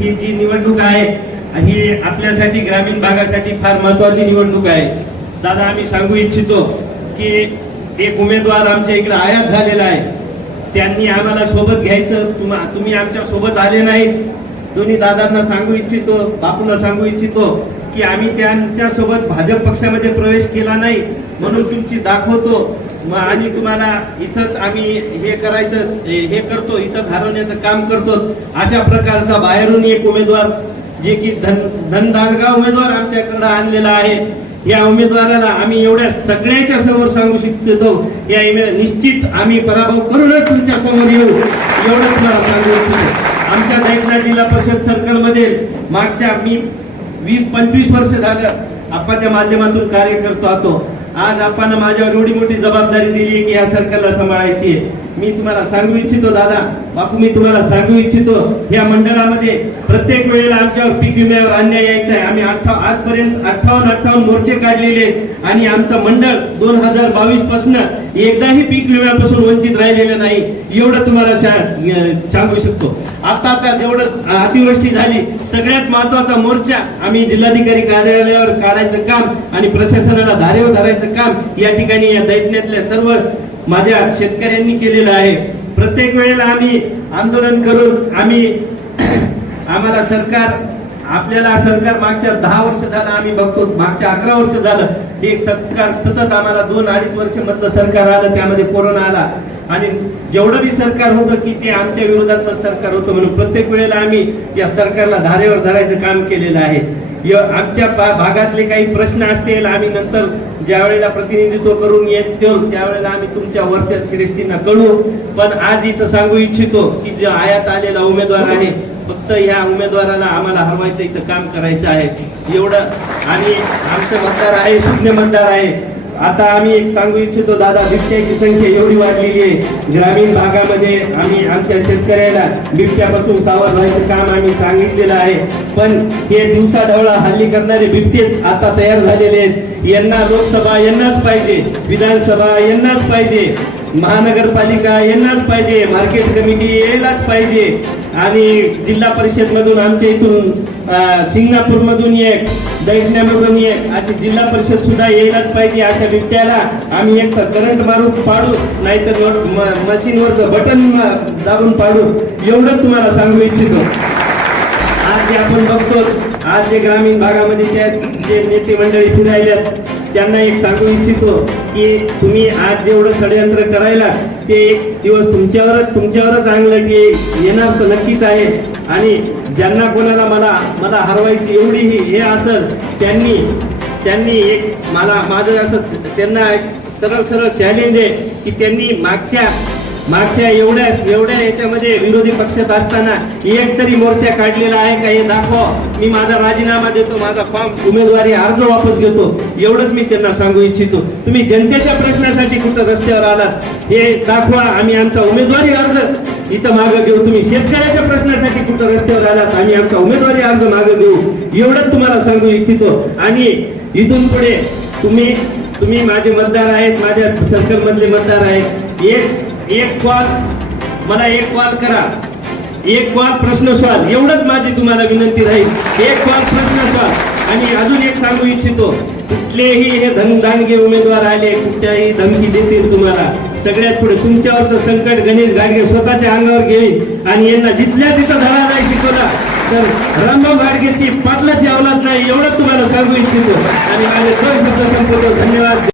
ही जी निवडणूक आहे ही आपल्यासाठी ग्रामीण भागासाठी फार महत्वाची निवडणूक आहे. दादा आम्ही सांगू इच्छितो की एक उमेदवार आमच्या इकडे आयात झालेला आहे. त्यांनी आम्हाला सोबत घ्यायचं, तुम्ही आमच्या सोबत आले नाहीत. दोन्ही दादांना सांगू इच्छितो, बापूंना सांगू इच्छितो की आम्ही त्यांच्या सोबत भाजप पक्षामध्ये प्रवेश केला नाही म्हणून तुमची दाखवतो आणि तुम्हाला इथंच आम्ही हे करायचं हे करतो, इथं हरवण्याचं काम करतो. अशा प्रकारचा बाहेरून एक उमेदवार जे की धनदांडगा उमेदवार आमच्याकडे आणलेला आहे. या उमेदवाराला आम्ही एवढ्या सगळ्याच्या समोर सांगू शकतो या निश्चित आम्ही पराभव करूनच तुमच्या समोर येऊ एवढंच मला सांगू इच्छितो. आमच्या दैठणा जिल्हा परिषद सर्कल मध्ये मागच्या मी 20-25 वर्ष झालं आपाच्या माध्यमातून कार्य करतो आहोत. आज आपण माझ्यावर एवढी मोठी जबाबदारी दिली की या सर्कलला सांभाळायची आहे. मी तुम्हाला सांगू इच्छितो दादा बापू, मी तुम्हाला सांगू इच्छितो या मंडळामध्ये प्रत्येक वेळेला आमच्यावर पीक विम्यावर अन्याय यायचा आहे. आम्ही आजपर्यंत 58 मोर्चे काढलेले आणि आमचं मंडळ 2022 पासून एकदाही पीक विम्यापासून वंचित राहिलेलं नाही एवढं तुम्हाला सांगू शकतो. आताचा जेवढं अतिवृष्टी झाली सगळ्यात महत्वाचा मोर्चा आम्ही जिल्हाधिकारी कार्यालयावर काढायचं काम आणि प्रशासनाला धारेवर धरायचं काम या ठिकाणी या दैठण्यातल्या सर्व माझ्या शेतकऱ्यांनी केलेलं आहे. प्रत्येक वेळेला आम्ही आंदोलन करून आम्हाला आपल्याला सरकार मागच्या 10 वर्ष झालं आम्ही बघतो, मागच्या 11 वर्ष झालं हे सरकार सतत आम्हाला 2-2.5 वर्ष मधलं सरकार आलं, त्यामध्ये कोरोना आला आणि जेवढं बी सरकार होतं की ते आमच्या विरोधातलं सरकार होतं म्हणून प्रत्येक वेळेला आम्ही या सरकारला धारेवर धरायचं काम केलेलं आहे. आमच्या भागातले काही प्रश्न असतील आम्ही नंतर ज्या वेळेला प्रतिनिधित्व करून येतो त्यावेळेला आम्ही तुमच्या वरच्या श्रेष्ठींना कळू. पण आज इथं सांगू इच्छितो की जे आयात आलेला उमेदवार आहे फक्त ह्या उमेदवाराला आम्हाला हरवायचं, इथं काम करायचं आहे एवढं. आणि आमचं मतदार आहे, शून्य मतदार आहे. आता आम्ही एक सांगू इच्छितो दादा, बिबट्याची संख्या एवढी वाढलेली आहे ग्रामीण भागामध्ये. आम्ही आमच्या शेतकऱ्याला बिबट्यापासून सावध राहायचं काम आम्ही सांगितलेलं आहे. पण हे दिवसाढवळा हल्ली करणारे बिबटे आता तयार झालेले आहेत. यांना लोकसभा यांनाच पाहिजे, विधानसभा यांनाच पाहिजे, महानगरपालिका यांनाच पाहिजे, मार्केट कमिटी यायलाच पाहिजे आणि जिल्हा परिषद मधून आमच्या इथून सिंगापूर मधून एक, दैठण्यामधून एक अशी जिल्हा परिषद सुद्धा यायलाच पाहिजे. अशा बिबट्याला आम्ही एक करंट मारून पाडू नाहीतर मशीनवरचं बटन दाबून पाडू एवढंच तुम्हाला सांगू इच्छितो. आज जे आपण बघतो, आज जे ग्रामीण भागामध्ये जे नेते मंडळी फिरायल्यात त्यांना एक सांगू इच्छितो की तुम्ही आज जेवढं षडयंत्र करायला ते एक दिवस तुमच्यावरच आणलं की येणार तर नक्कीच आहे. आणि ज्यांना कोणाला मला हरवायची एवढी हे असेल त्यांनी एक माझं असं त्यांना एक सरळ चॅलेंज आहे की त्यांनी मागच्या एवढ्या याच्यामध्ये विरोधी पक्षात असताना एक तरी मोर्चा काढलेला आहे का हे दाखवा. मी माझा राजीनामा देतो, माझा फॉर्म उमेदवारी अर्ज वापस घेतो एवढंच मी त्यांना सांगू इच्छितो. तुम्ही जनतेच्या प्रश्नासाठी कुठं रस्त्यावर आलात हे दाखवा, आम्ही आमचा उमेदवारी अर्ज इथं मागं घेऊ. तुम्ही शेतकऱ्याच्या प्रश्नासाठी कुठं रस्त्यावर आलात आम्ही आमचा उमेदवारी अर्ज मागं घेऊ एवढंच तुम्हाला सांगू इच्छितो. आणि इथून पुढे तुम्ही माझे मतदार आहेत, माझ्या सर्कल मधले मतदार आहेत. मला एक कॉल करा, एक कॉल प्रश्न सॉल्व एवढंच माझी तुम्हाला विनंती राहील. एक कॉल प्रश्न सॉल्व. आणि अजून एक सांगू इच्छितो, कुठलेही हे धनदांडगे उमेदवार आले कुठल्याही धमकी देतील तुम्हाला सगळ्यात पुढे तुमच्यावरचं संकट गणेश गाडगे स्वतःच्या अंगावर घेईल आणि यांना जिथल्या तिथं धडा नाही शिकवला तर रामभाऊ गाडगेची पाटलाची अवलाद नाही एवढंच तुम्हाला सांगू इच्छितो. आणि माझे सर्व शब्द संपवतो. धन्यवाद.